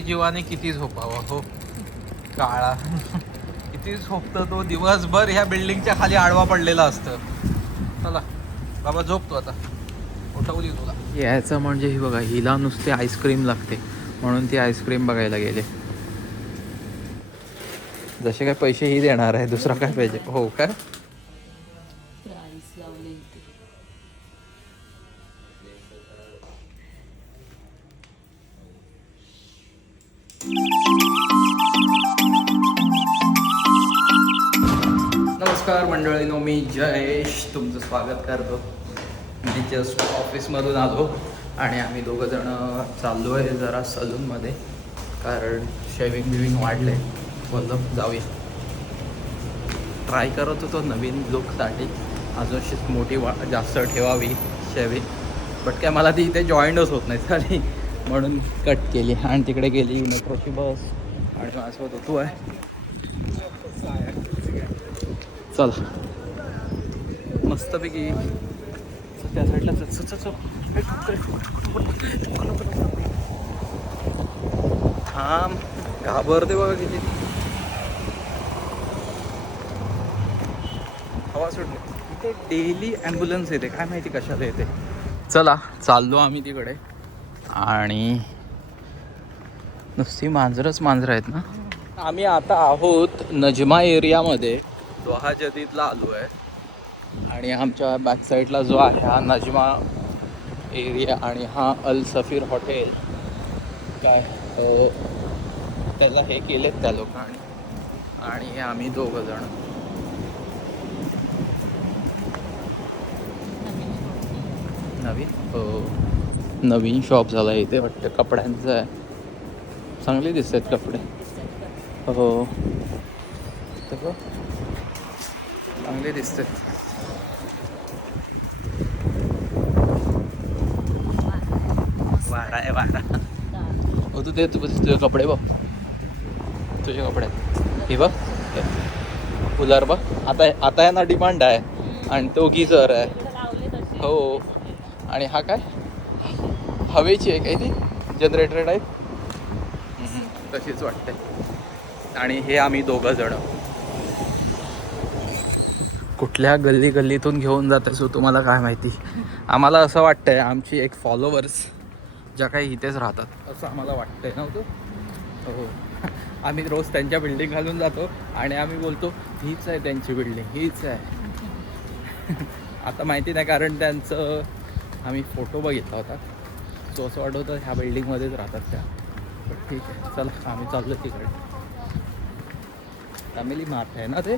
जीवाने किती झोपावा हो? काळा. किती झोपतो तो? दिवसभर ह्या बिल्डिंगच्या खाली आडवा पडलेला असतं. चला बाबा झोपतो आता. उठवली तुला. यायचं म्हणजे ही बघा हिला नुसते आईस्क्रीम लागते. म्हणून ती आईस्क्रीम बघायला गेले. जसे काय पैसे ही देणार आहे दुसरा काय पाहिजे? हो काय नमस्कार मंडळीनो मी जयेश तुमचं स्वागत करतो. मी जस्ट ऑफिसमधून आलो आणि आम्ही दोघं जण चाललो आहे जरा सलूनमध्ये कारण शेविंग बिविंग वाढले बोललो जाऊया. ट्राय करत होतो नवीन लुकसाठी अजून शिस्त मोठी वा जास्त ठेवावी शेविंग बट काय मला ती इथे जॉईंटच होत नाही झाली. म्हणून कट केली. आणि तिकडे गेली मेट्रोची बस आणि माझ्यासोबत होतो आहे चला. मस्तपैकी त्या साईडला. थांब. घाबरते बघा किती. हवा सुटली इथे डेली ॲम्ब्युलन्स येते. काय माहिती कशाला येते. चला चाललो आम्ही तिकडे. आणि नुसती मांजरच मांजरं आहेत ना. आम्ही आता आहोत नजमा एरियामध्ये. दोहा जदीदला आलो आहे. आणि आमच्या बॅक साईडला जो आहे हा नजमा एरिया आणि हा अल सफीर हॉटेल काय त्याला हे केलेत त्या लोकांनी. आणि आम्ही दोघं जण. नवीन? हो. नवीन शॉप झाला इथे वाटतं कपड्यांचं आहे. चांगले दिसत आहेत कपडे. हो. तर चांगले दिसतात. वारा आहे वारा. हो तू ते तू तुझे कपडे बघ. तुझे कपडे. हे बघ. कूलर बघ. आता आता यांना डिमांड आहे. आणि तो गिझर आहे. हो. आणि हा काय? हवेची आहे काय ती जनरेटर टाईप तशीच वाटते. आणि हे आम्ही दोघं जण. कुठल्या गल्ली गल्लीतून घेऊन जात असो तुम्हाला काय माहिती. आम्हाला असं वाटतंय आमची एक फॉलोवर्स ज्या काही इथेच राहतात असं आम्हाला वाटतंय ना हो, हो. आम्ही रोज त्यांच्या बिल्डिंग घालून जातो आणि आम्ही बोलतो हीच आहे त्यांची बिल्डिंग हीच आहे. आता माहिती नाही कारण त्यांचं आम्ही फोटो बघितला होता. सो असं वाटत होतं ह्या बिल्डिंगमध्येच राहतात त्या. ठीक आहे चला आम्ही चाललो तिकडे. फॅमिली मार्ट आहे ना ते?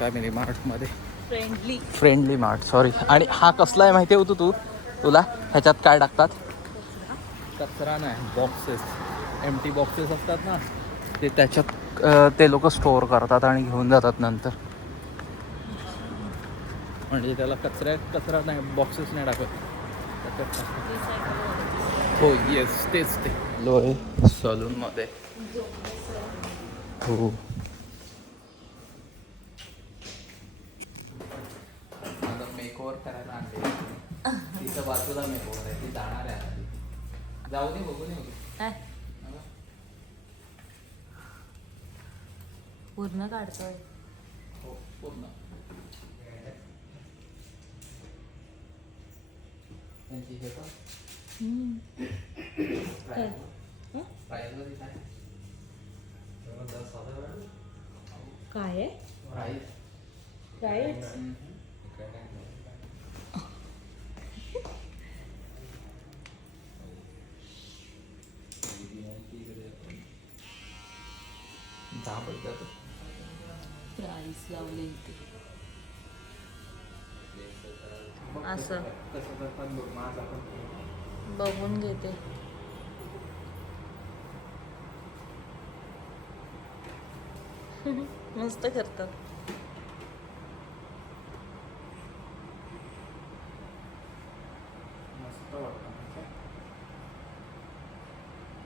फॅमिली मार्टमध्ये फ्रेंडली फ्रेंडली मार्ट सॉरी आणि हा कसला आहे माहिती होतो तू? तुला? ह्याच्यात काय टाकतात? कचरा नाही बॉक्सेस एम टी बॉक्सेस असतात ना ते त्याच्यात ते लोक स्टोअर करतात आणि घेऊन जातात नंतर. म्हणजे त्याला कचऱ्या कचरा नाही बॉक्सेस नाही टाकत. हो येस तेच ते. लोय सलूनमध्ये. हो. मेकओव्हर करायला आणले तिथं बाजूला मेकओव्हर आहे ती जाणार आहे. जाऊ दे बघू दे पूर्ण काढतोय. हो पूर्ण. त्यांची हे पण काय? हं? आहे. प्राईज प्राईस प्राईस लावले इथे. असं. बघून घेते. मस्त करतात.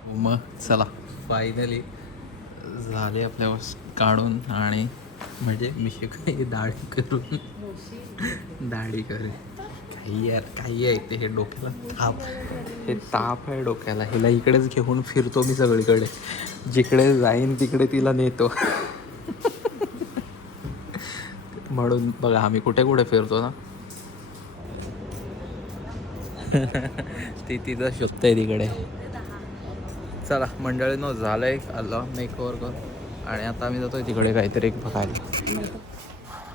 मग चला. फायनली झाले आपल्या वस- काढून आणि म्हणजे मी काही दाढी करून दाढी करे. काही यार काही आहे ते हे डोक्याला ताप. हे ताप आहे डोक्याला. हिला इकडेच घेऊन फिरतो मी सगळीकडे. जिकडे जाईन तिकडे तिला नेतो. म्हणून बघा आम्ही कुठे कुठे फिरतो ना? ती तिथं आहे तिकडे. चला मंडळीनं झालंय आलं मेकओव्हर कर. आणि आता आम्ही जातोय तिकडे काहीतरी एक बघायला.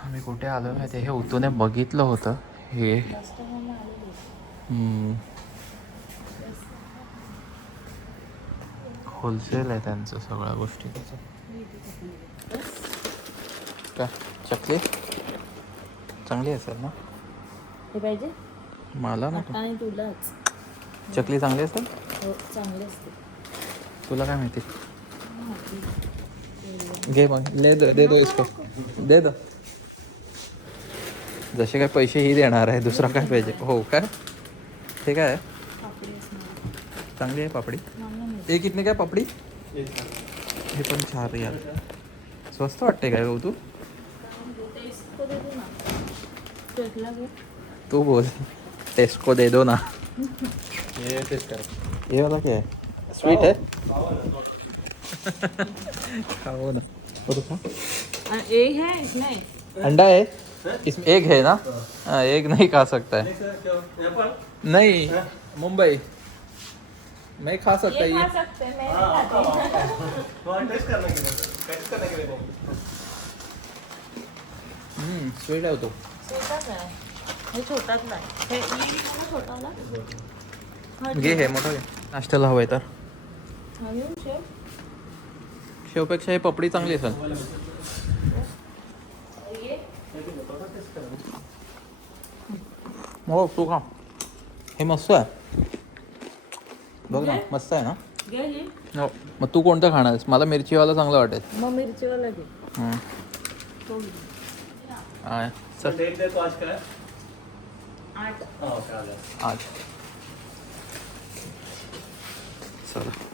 आम्ही कुठे आलो माहिती हे उतूने बघितलं होतं. हे. होलसेल आहे त्यांचं सगळ्या गोष्टी. चकली? चांगली असेल ना? हे पाहिजे? मला तुलाच. चकली चांगली असेल? हो चांगले असते. तुला काय माहिती? घे मग ले दो दे दो इसको. दे दो. जसे काय पैसे ही देणार आहे दुसरा काय पाहिजे? हो काय? हे काय? चांगली आहे पापडी. हे कितने काय पापडी? हे पण चार यार. स्वस्त वाटते काय भाऊ तू? तू बोल. टेस्को दे दो ना. ये वाला क्या? स्वीट है खाओ ना। और खा एक है इसमें। अंडा है? इसमें एग है ना? हाँ एग नहीं खा सकता है। नहीं मुंबई। मैं खा सकता ये ये। खा सकते हैं मैं नहीं खाती। हम्म स्वीट है वो तो। छोटाच आहे हे। छोटाच नाही हे ही। मला छोटाला हा, घे हे मोठं घे नाश्त्याला हवंय तर हा घेऊन शेव. शेवपेक्षा हे पपडी चांगली असेल. हो तू खा. हे मस्त आहे. बघ ना मस्त आहे ना? ही. हो. मग तू कोणतं खाणार आहेस? मला मिरचीवाला चांगलं वाटेल. मग मिरचीवाला घे. हम्म. तो घे. आहे. चल. आठ. आज चला.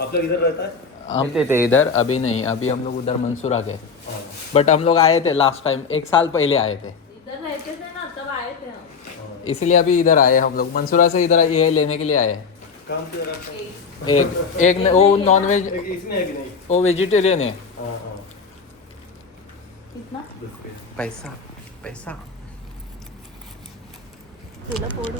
आप लोग इधर रहता है? हम थे, थे इधर अभी नहीं अभी हम लोग उधर मंसूरा गए बट हम लोग आए थे लास्ट टाइम एक साल पहले आए थे। इधर रहते थे ना तब आए थे हम। इसलिए अभी इधर आए हम लोग। मंसूरा से इधर ये लेने के लिए आए। हैं काम एक एक ने- वो नॉन वेज एक इसमें है कि नहीं? वो वेजिटेरियन है। हाँ हाँ। कितना? पैसा पैसा। तुला पोट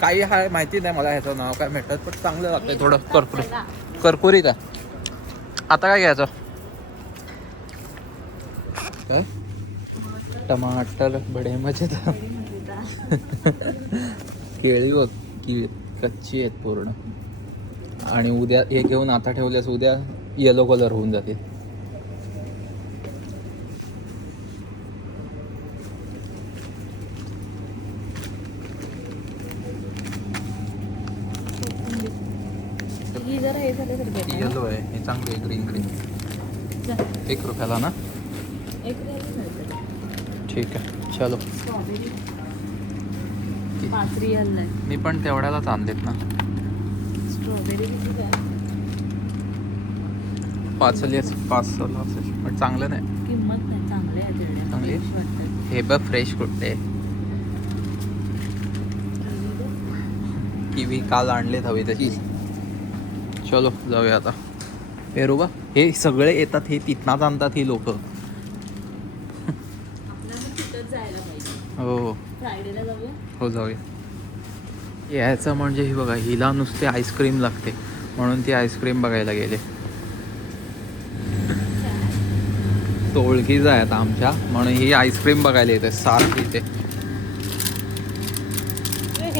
काही आहे माहिती नाही मला ह्याचं नाव काय भेटत पण चांगलं लागतंय थोडं कर्कुरीत कर्कुरीत आहे आता काय घ्यायचं? काय? टमाटर बडे मजेदार केळी बघ की कच्ची आहेत पूर्ण. आणि उद्या हे घेऊन आता ठेवल्यास उद्या येलो कलर होऊन जातील ही जरा हे झाल्यासारखी आहे ना? येलो आहे हे चांगली एक रुपयाला ना? ठीक आहे चलो. मी पण तेवढ्यालाच आणलेत ना. पाचली किती आहे पाच पण चांगलं नाही. किंमत नाही चांगले? आहे चांगली हे बघ फ्रेश कुठे किवी काल आणलेत हवी तशी चलो जाऊया आता. पेरू बा हे सगळे येतात हे तिथनाच आणतात ही लोक. हो जाऊया? हो जाऊया. यायचं म्हणजे ही बघा हिला नुसते आईस्क्रीम लागते. म्हणून ती आईस्क्रीम बघायला गेले. तो ओळखीचा आहे आता आमच्या म्हणून ही आईस्क्रीम बघायला येते सारखी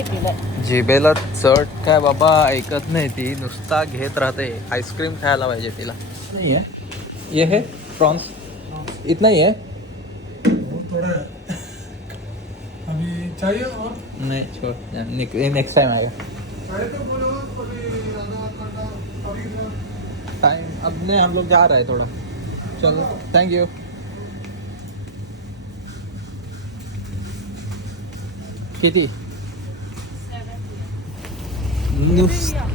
इथे जिबेला चट काय बाबा ऐकत नाही ती. नुसता घेत राहते. आईस्क्रीम खायला पाहिजे तिला. नाही आहे ये है प्रॉन्स. इतना ही है थोड़ा. है अभी चाहिए और? नहीं छोड़ नेक्स्ट टाइम आएगा तो बोलो कभी टाइम अब नहीं हम लोग जा रहे हैं थोड़ा। चलो थैंक यू किती? नुसता.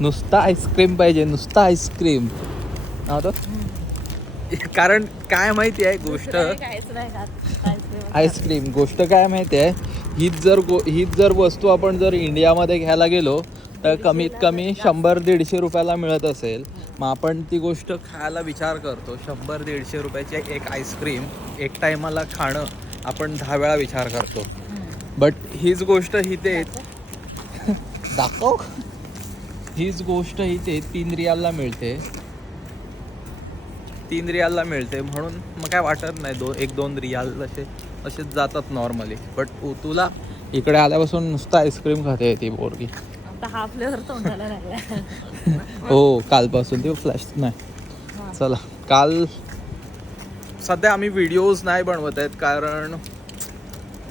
नुसता आईस्क्रीम पाहिजे नुसता आईस्क्रीम. कारण काय माहिती आहे गोष्ट? Ice cream ice cream. गोष्ट काय माहिती आहे? हीच जर गो हीच जर वस्तू आपण जर इंडियामध्ये घ्यायला गेलो तर कमीत कमी शंभर दीडशे रुपयाला मिळत असेल. मग आपण ती गोष्ट खायला विचार करतो. शंभर दीडशे रुपयाची एक आईस्क्रीम एक टायमाला खाणं आपण दहा वेळा विचार करतो. बट हीच गोष्ट इथे दाखव. हीच गोष्ट इथे तीन रियालला मिळते. तीन रियालला मिळते म्हणून मग काय वाटत नाही दो एक दोन रियाल असे असेच जातात नॉर्मली बट तुला इकडे आल्यापासून नुसतं आईस्क्रीम खाते ती बोरगी हा फ्लेवर तोंडाला हो कालपासून ती फ्लॅश नाही. चला काल सध्या आम्ही व्हिडिओज नाही बनवत आहेत कारण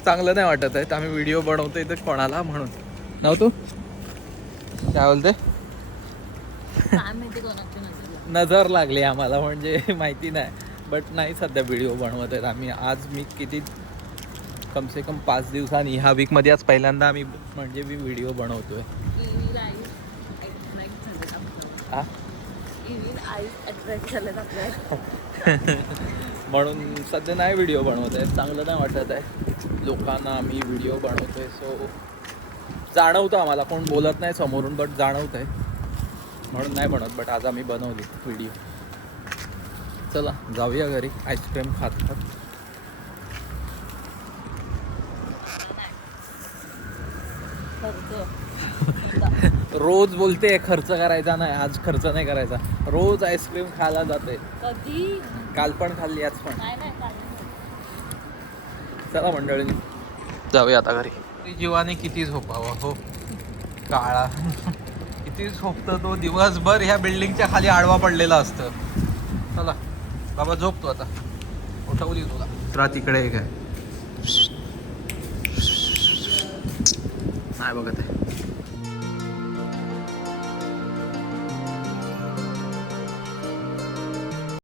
चांगलं नाही वाटत आहेत आम्ही व्हिडिओ बनवतोय तर कोणाला म्हणून. काय बोलते काय कोणाची नजर नजर लागली आम्हाला म्हणजे माहिती नाही. बट नाही सध्या व्हिडिओ बनवत आहेत आम्ही. आज मी किती कमसे कम पाच दिवसांनी ह्या वीकमध्ये आज पहिल्यांदा आम्ही म्हणजे मी व्हिडिओ बनवतोय. हा म्हणून सध्या नाही व्हिडिओ बनवत आहे. चांगलं नाही वाटत आहे. लोकांना आम्ही व्हिडिओ बनवतोय सो जाणवतं आम्हाला. कोण बोलत नाही समोरून बट जाणवत आहे म्हणून नाही बनवत बट आज आम्ही बनवली व्हिडिओ चला जाऊया घरी. आईस्क्रीम खात खात खर्च रोज बोलते खर्च करायचा नाही आज खर्च नाही करायचा. रोज आईस्क्रीम खायला जाते. कधी? काल पण खाल्ली आज पण. नाही नाही चालेल. चला मंडळींनी जाऊया आता घरी. जीवाने किती झोपावा हो? काळा. किती झोपतो तो दिवसभर ह्या बिल्डिंगच्या खाली आडवा पडलेला असतं. चला. बाबा झोपतो आता. उठवली तुला. तिकडे एक. आहे नाही बघत आहे.